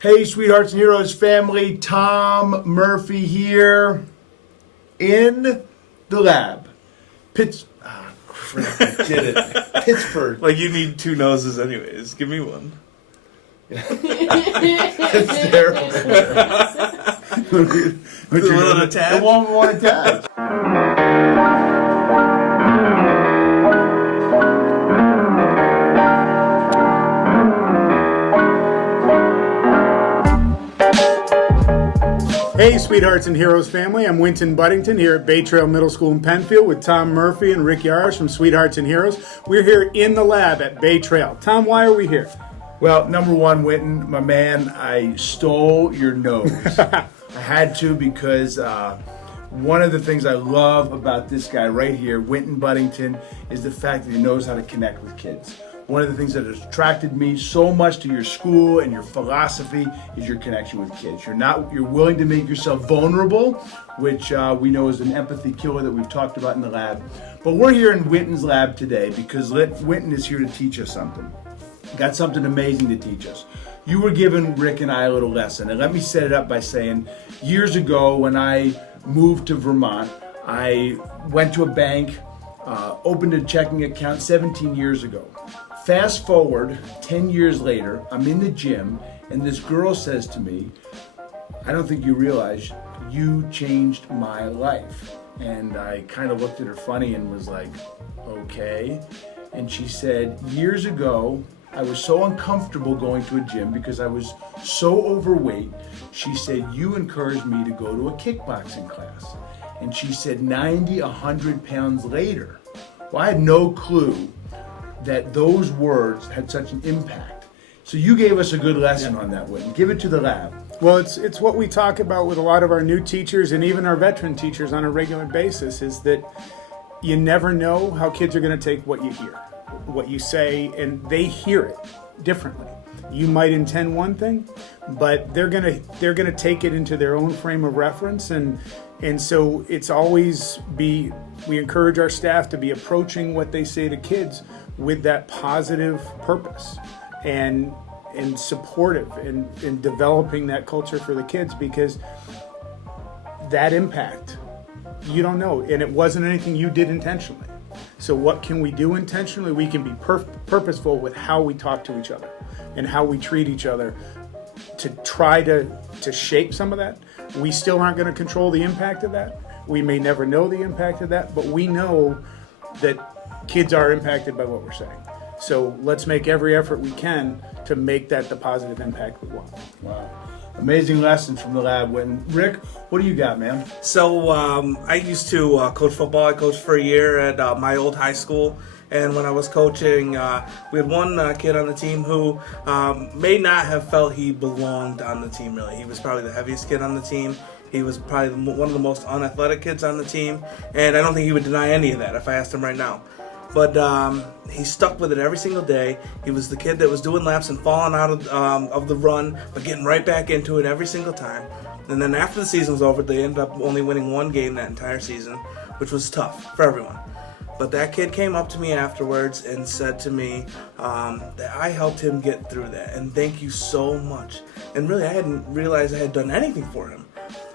Hey, Sweethearts and Heroes family, Tom Murphy here in the lab. Crap, I did it. Pittsburgh. Like you need two noses anyways. Give me one. That's terrible. The one attached. Hey, Sweethearts and Heroes family, I'm Winton Buddington here at Bay Trail Middle School in Penfield with Tom Murphy and Rick Yaris from Sweethearts and Heroes. We're here in the lab at Bay Trail. Tom, why are we here? Well, number one, Winton, my man, I stole your nose. I had to because one of the things I love about this guy right here, Winton Buddington, is the fact that he knows how to connect with kids. One of the things that has attracted me so much to your school and your philosophy is your connection with kids. You're willing to make yourself vulnerable, which we know is an empathy killer that we've talked about in the lab. But we're here in Winton's lab today because Winton is here to teach us something. Got something amazing to teach us. You were giving Rick and I a little lesson, and let me set it up by saying, years ago when I moved to Vermont, I went to a bank, opened a checking account 17 years ago. Fast forward 10 years later, I'm in the gym, and this girl says to me, I don't think you realize you changed my life. And I kind of looked at her funny and was like, okay. And she said, years ago, I was so uncomfortable going to a gym because I was so overweight. She said, you encouraged me to go to a kickboxing class. And she said 90, 100 pounds later. Well, I had no clue that those words had such an impact. So you gave us a good lesson on that one. Give it to the lab. Well, it's what we talk about with a lot of our new teachers and even our veteran teachers on a regular basis, is that you never know how kids are going to take what you hear, what you say, and they hear it differently. You might intend one thing, but they're gonna take it into their own frame of reference, and so it's always we encourage our staff to be approaching what they say to kids with that positive purpose and supportive and developing that culture for the kids, because that impact, you don't know, and it wasn't anything you did intentionally. So what can we do intentionally? We can be purposeful with how we talk to each other and how we treat each other to try to shape some of that. We still aren't going to control the impact of that. We may never know the impact of that, but we know that kids are impacted by what we're saying. So let's make every effort we can to make that the positive impact we want. Wow. Amazing lessons from the lab. Rick, what do you got, man? So I used to coach football. I coached for a year at my old high school. And when I was coaching, we had one kid on the team who may not have felt he belonged on the team, really. He was probably the heaviest kid on the team. He was probably one of the most unathletic kids on the team. And I don't think he would deny any of that if I asked him right now. But he stuck with it every single day. He was the kid that was doing laps and falling out of the run, but getting right back into it every single time. And then after the season was over, they ended up only winning one game that entire season, which was tough for everyone. But that kid came up to me afterwards and said to me that I helped him get through that, and thank you so much. And really, I hadn't realized I had done anything for him.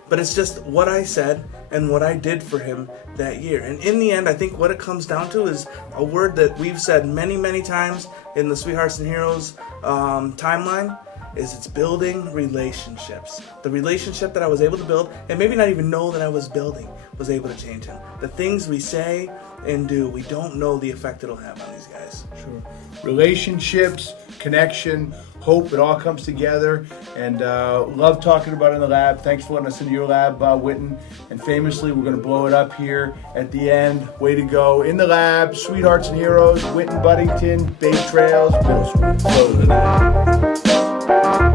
But it's just what I said and what I did for him that year. And in the end, I think what it comes down to is a word that we've said many, many times in the Sweethearts and Heroes timeline, is it's building relationships. The relationship that I was able to build, and maybe not even know that I was building, was able to change him. The things we say and do, we don't know the effect it'll have on these guys. Sure. Relationships, connection, hope, it all comes together. And love talking about it in the lab. Thanks for letting us into your lab, Winton. And famously, we're going to blow it up here at the end. Way to go. In the lab, Sweethearts and Heroes, Winton Buddington, Bay Trails, Middle School. Close it.